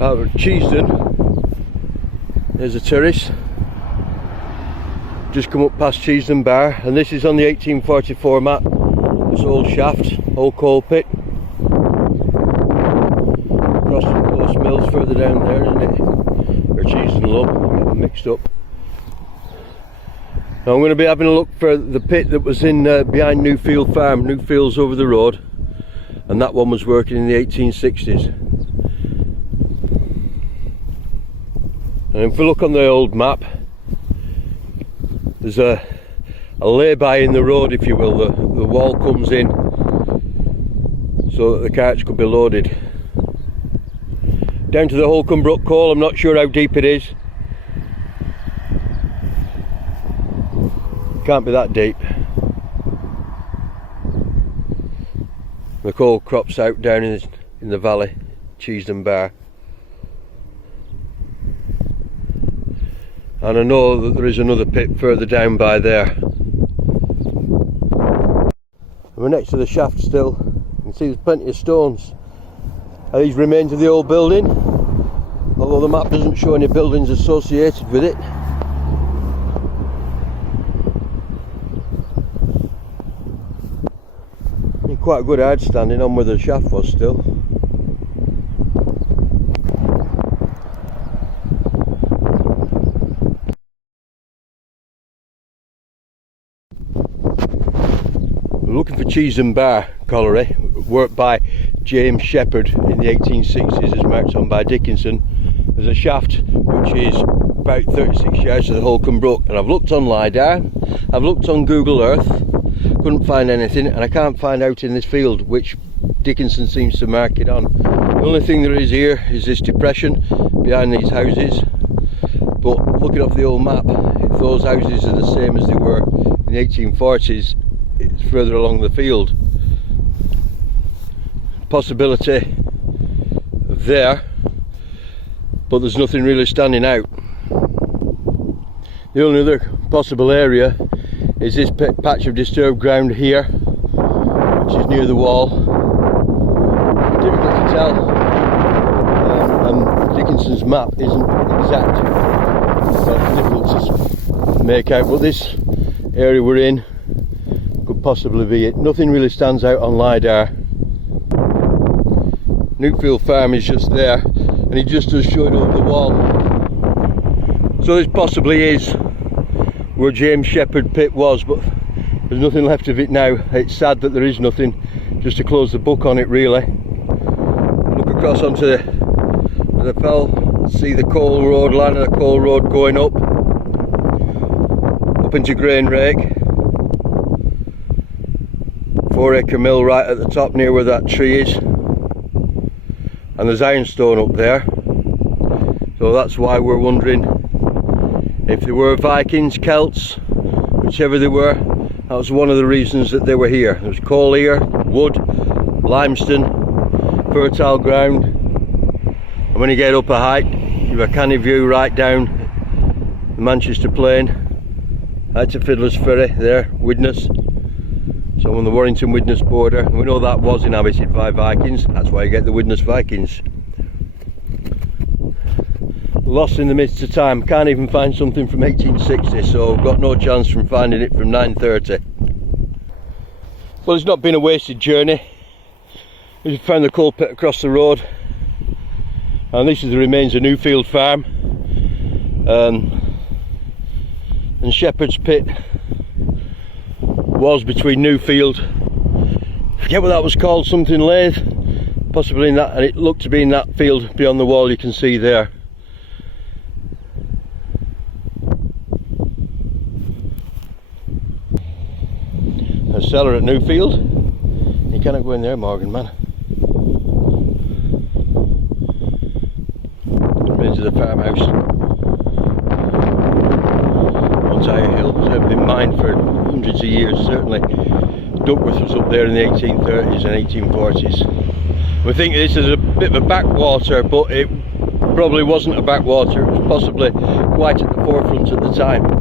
Out of Cheesden, there's a terrace. Just come up past Cheesden Bar, and this is on the 1844 map. This old shaft, old coal pit. Across from Close Mills further down there, isn't it? Or Cheesden Lum, I get them mixed up. Now I'm going to be having a look for the pit that was in behind Newfield Farm. Newfield's over the road, and that one was working in the 1860s. And if we look on the old map, there's a lay-by in the road, if you will. The wall comes in so that the carts could be loaded. Down to the Holcombe Brook coal, I'm not sure how deep it is. Can't be that deep. The coal crops out down in the valley, Cheesden Bar. And I know that there is another pit further down by there. We're next to the shaft still. You can see there's plenty of stones. Are these remains of the old building? Although the map doesn't show any buildings associated with it. Quite a good hard standing on where the shaft was still. We're looking for Cheesden Bar Colliery, worked by James Shepherd in the 1860s, as marked on by Dickenson. There's a shaft which is about 36 yards to the Holcombe Brook, and I've looked on LiDAR, I've looked on Google Earth, couldn't find anything, and I can't find out in this field which Dickenson seems to mark it on. The only thing there is here is this depression behind these houses, but looking off the old map, if those houses are the same as they were in the 1840s, it's further along the field. Possibility there, but there's nothing really standing out. The only other possible area is this patch of disturbed ground here, which is near the wall. Difficult to tell, and Dickinson's map isn't exact, so it's difficult to make out, but this area we're in could possibly be it. Nothing really stands out on LiDAR. Newfield Farm is just there, and it just does show it over the wall. So this possibly is where James Shepherd pit was, but there's nothing left of it now. It's sad that there is nothing, just to close the book on it really. Look across onto the fell, see the coal road, line of the coal road going up into Grain Rake. 4-acre mill right at the top near where that tree is, and there's ironstone up there, so that's why we're wondering if they were Vikings, Celts, whichever they were. That was one of the reasons that they were here. There was coal here, wood, limestone, fertile ground, and when you get up a height you have a canny view right down the Manchester Plain, out to Fiddler's Ferry there, Widnes, so on the Warrington-Widnes border. And we know that was inhabited by Vikings, that's why you get the Widnes Vikings. Lost in the midst of time, can't even find something from 1860, so I've got no chance from finding it from 9:30. Well, it's not been a wasted journey. We found the coal pit across the road, and this is the remains of Newfield Farm, and Shepherd's pit was between Newfield, I forget what that was called, something lathe, possibly in that, and it looked to be in that field beyond the wall you can see there. A cellar at Newfield. You cannot go in there, Morgan, man. Remains of the farmhouse. Tyre Hill has been mined for hundreds of years, certainly. Duckworth was up there in the 1830s and 1840s. We think this is a bit of a backwater, but it probably wasn't a backwater. It was possibly quite at the forefront at the time.